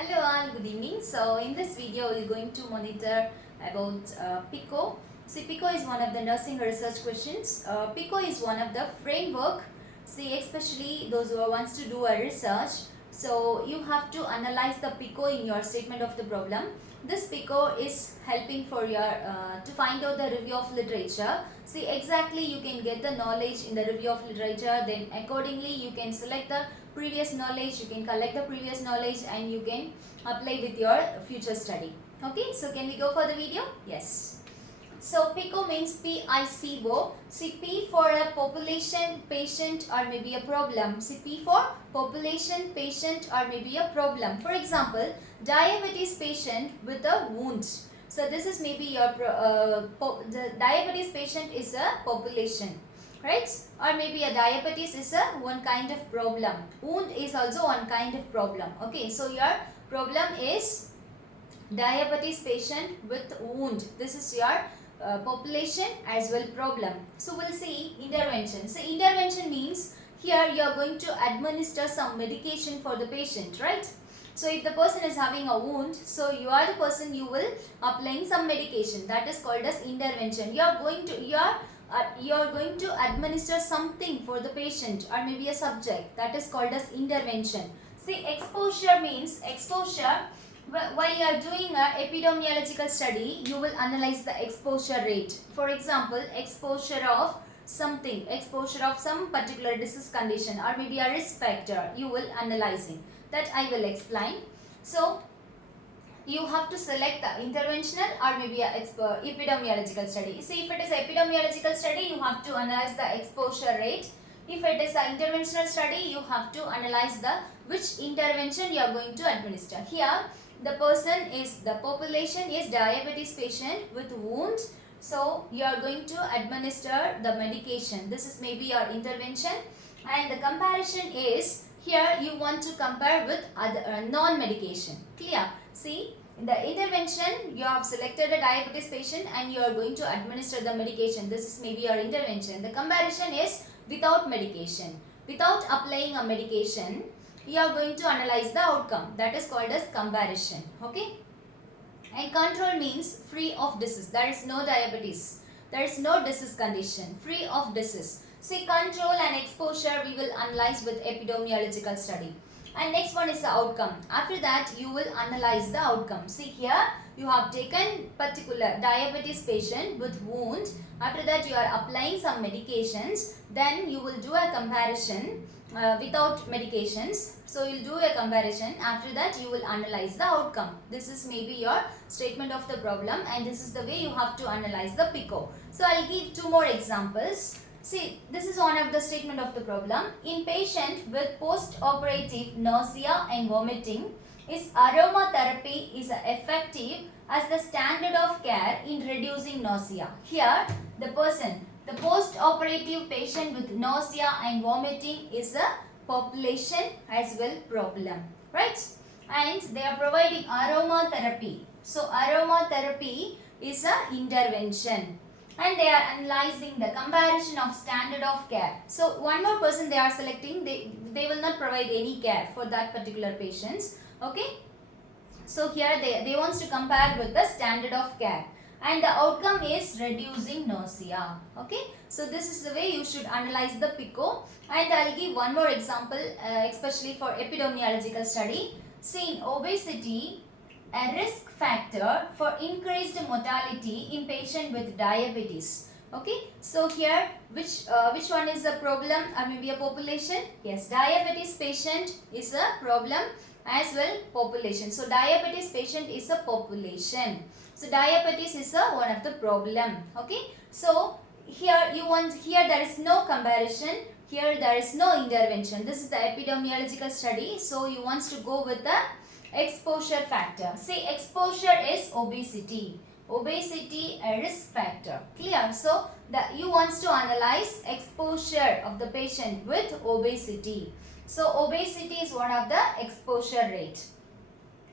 Hello all, good evening. So in this video we are going to monitor about PICO. See, PICO is one of the nursing research questions. PICO is one of the framework. See, especially those who wants to do a research. So you have to analyze the PICO in your statement of the problem. This PICO is helping for your to find out the review of literature. See, exactly you can get the knowledge in the review of literature. Then accordingly you can select the previous knowledge, you can collect the previous knowledge and you can apply with your future study. Okay, so can we go for the video? Yes. So PICO means PICO. See, P for a population, patient or maybe a problem. See, P for population, patient or maybe a problem. For example, diabetes patient with a wound. So this is maybe your the diabetes patient is a population, right? Or maybe a diabetes is a one kind of problem. Wound is also one kind of problem. Okay, so your problem is diabetes patient with wound. This is your population as well problem. So we'll see intervention. So intervention means here you are going to administer some medication for the patient, right? So if the person is having a wound, so you are the person, you will applying some medication, that is called as intervention. You are going to administer something for the patient or maybe a subject, that is called as intervention. See, exposure means exposure. While you are doing an epidemiological study, you will analyze the exposure rate. For example, exposure of something, exposure of some particular disease condition or maybe a risk factor, you will analyzing. That I will explain. So, you have to select the interventional or maybe a epidemiological study. See, if it is epidemiological study, you have to analyze the exposure rate. If it is an interventional study, you have to analyze the which intervention you are going to administer. Here, the person is, the population is diabetes patient with wounds. So, you are going to administer the medication. This is maybe your intervention. And the comparison is, here you want to compare with other non-medication. Clear? See, in the intervention, you have selected a diabetes patient and you are going to administer the medication. This is maybe your intervention. The comparison is without medication. Without applying a medication, you are going to analyze the outcome. That is called as comparison. Okay? And control means free of disease. There is no diabetes. There is no disease condition. Free of disease. See, control and exposure we will analyze with epidemiological study. And next one is the outcome. After that, you will analyze the outcome. See, here you have taken particular diabetes patient with wound. After that, you are applying some medications. Then you will do a comparison without medications. So, you will do a comparison. After that, you will analyze the outcome. This is maybe your statement of the problem and this is the way you have to analyze the PICO. So, I will give two more examples. See, this is one of the statement of the problem. In patient with post-operative nausea and vomiting, is aromatherapy is effective as the standard of care in reducing nausea. Here, the post-operative patient with nausea and vomiting is a population as well problem, right? And they are providing aromatherapy. So, aromatherapy is a intervention. And they are analyzing the comparison of standard of care. So, one more person they are selecting, they will not provide any care for that particular patients. Okay. So, here they wants to compare with the standard of care. And the outcome is reducing nausea. Okay. So, this is the way you should analyze the PICO. And I will give one more example, especially for epidemiological study. See, in obesity, a risk factor for increased mortality in patient with diabetes. Okay, so here which one is a problem or maybe a population? Yes, diabetes patient is a problem as well population. So diabetes patient is a population. So diabetes is a one of the problem. Okay, so here there is no comparison. Here there is no intervention. This is the epidemiological study. So you want to go with the exposure factor. See, exposure is obesity. Obesity a risk factor. Clear? So, you want to analyze exposure of the patient with obesity. So, obesity is one of the exposure rate.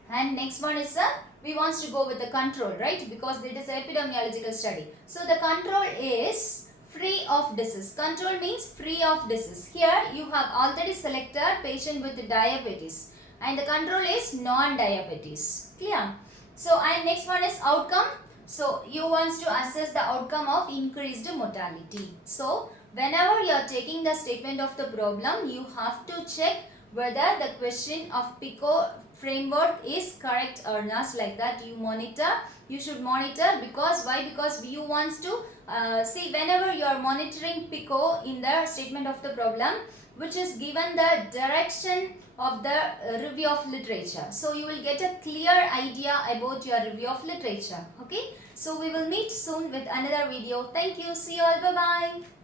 And next one is we want to go with the control, right? Because it is epidemiological study. So, the control is free of disease. Control means free of disease. Here, you have already selected patient with diabetes. and the control is non-diabetes. Clear? So and next one is outcome. So you want to assess the outcome of increased mortality. So whenever you are taking the statement of the problem, you have to check whether the question of PICO framework is correct or not. Like that you should monitor. Because why? Because you want to see whenever you are monitoring PICO in the statement of the problem, which is given the direction of the review of literature. So you will get a clear idea about your review of literature. Okay. So we will meet soon with another video. Thank you. See you all. Bye bye.